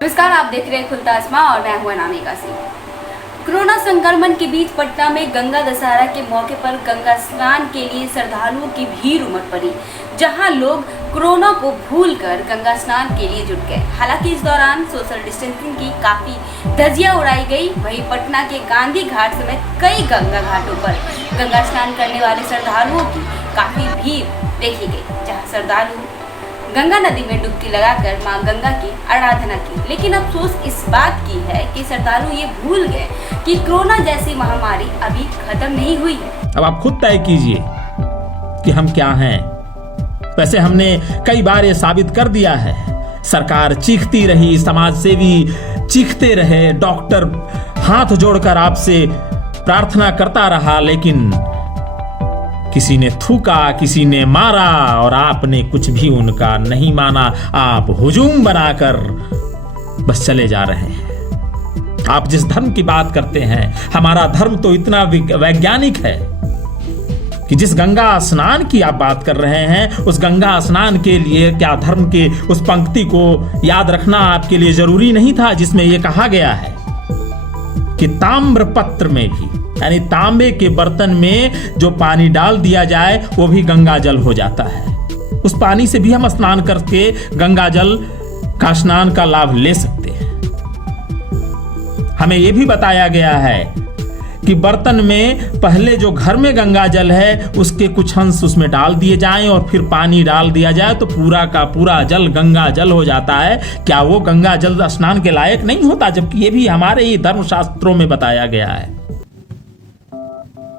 नमस्कार, आप देख रहे हैं खुलता आसमां और मैं हूं अनामिका सिंह। कोरोना संक्रमण के बीच पटना में गंगा दशहरा के मौके पर गंगा स्नान के लिए श्रद्धालुओं की भीड़ उमड़ पड़ी, जहां लोग कोरोना को भूलकर गंगा स्नान के लिए जुट गए। हालांकि इस दौरान सोशल डिस्टेंसिंग की काफी धज्जियां उड़ाई गई। वहीं पटना के गांधी घाट समेत कई गंगा घाटों पर गंगा स्नान करने वाले श्रद्धालुओं की काफी भीड़ देखी गई, जहाँ श्रद्धालु गंगा नदी में डुबकी लगाकर मां गंगा की आराधना की। लेकिन अफसोस इस बात की है कि श्रद्धालु ये भूल गए कि कोरोना जैसी महामारी अभी खत्म नहीं हुई है। अब आप खुद तय कीजिए कि हम क्या हैं। वैसे हमने कई बार ये साबित कर दिया है। सरकार चीखती रही, समाज सेवी चीखते रहे, डॉक्टर हाथ जोड़कर आपसे प्रार्थना करता रहा, लेकिन किसी ने थूका, किसी ने मारा और आपने कुछ भी उनका नहीं माना। आप हुजूम बनाकर बस चले जा रहे हैं। आप जिस धर्म की बात करते हैं, हमारा धर्म तो इतना वैज्ञानिक है कि जिस गंगा स्नान की आप बात कर रहे हैं, उस गंगा स्नान के लिए क्या धर्म के उस पंक्ति को याद रखना आपके लिए जरूरी नहीं था, जिसमें यह कहा गया है कि ताम्र पत्र में भी, यानी तांबे के बर्तन में जो पानी डाल दिया जाए वो भी गंगा जल हो जाता है। उस पानी से भी हम स्नान करके गंगा जल का स्नान का लाभ ले सकते हैं। हमें यह भी बताया गया है कि बर्तन में पहले जो घर में गंगा जल है उसके कुछ अंश उसमें डाल दिए जाएं और फिर पानी डाल दिया जाए तो पूरा का पूरा जल गंगा जल हो जाता है। क्या वो गंगा जल स्नान के लायक नहीं होता? जबकि ये भी हमारे ही धर्मशास्त्रों में बताया गया है।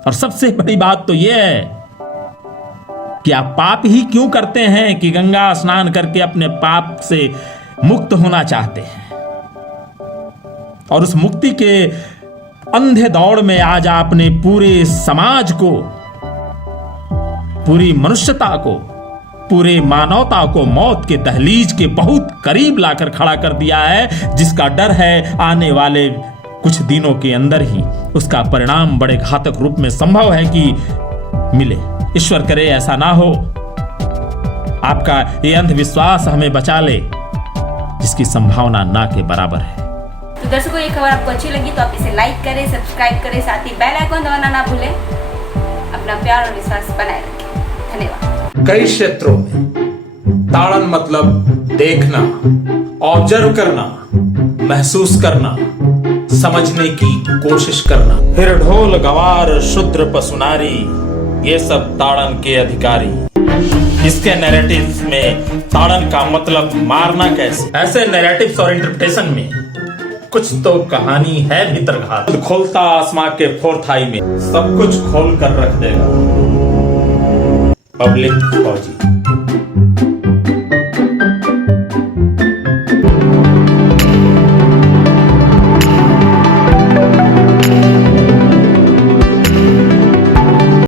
और सबसे बड़ी बात तो यह है कि आप पाप ही क्यों करते हैं कि गंगा स्नान करके अपने पाप से मुक्त होना चाहते हैं। और उस मुक्ति के अंधे दौड़ में आज आपने पूरे समाज को, पूरी मनुष्यता को, पूरे मानवता को मौत के दहलीज के बहुत करीब लाकर खड़ा कर दिया है, जिसका डर है आने वाले कुछ दिनों के अंदर ही उसका परिणाम बड़े घातक रूप में संभव है कि मिले। ईश्वर करे ऐसा ना हो। आपका ये अंधविश्वास हमें बचा ले, जिसकी संभावना ना के बराबर है। तो दर्शकों, ये खबर आपको अच्छी लगी तो आप इसे लाइक करें, सब्सक्राइब करें, साथ ही बेल आइकन दबाना ना भूलें। अपना प्यार और विश्वास बनाए रखें। धन्यवाद। कई क्षेत्रों में ताड़न मतलब देखना, ऑब्जर्व करना, महसूस करना, समझने की कोशिश करना। फिर ढोल गवार शूद्र पसुनारी, ये सब ताड़न के अधिकारी। इसके नैरेटिव्स में ताड़न का मतलब मारना कैसे, ऐसे नैरेटिव्स और इंटरप्रिटेशन में कुछ तो कहानी है भीतर घात। खोलता आसमां के फोर्थ आई में सब कुछ खोल कर रख देगा पब्लिक फौजी।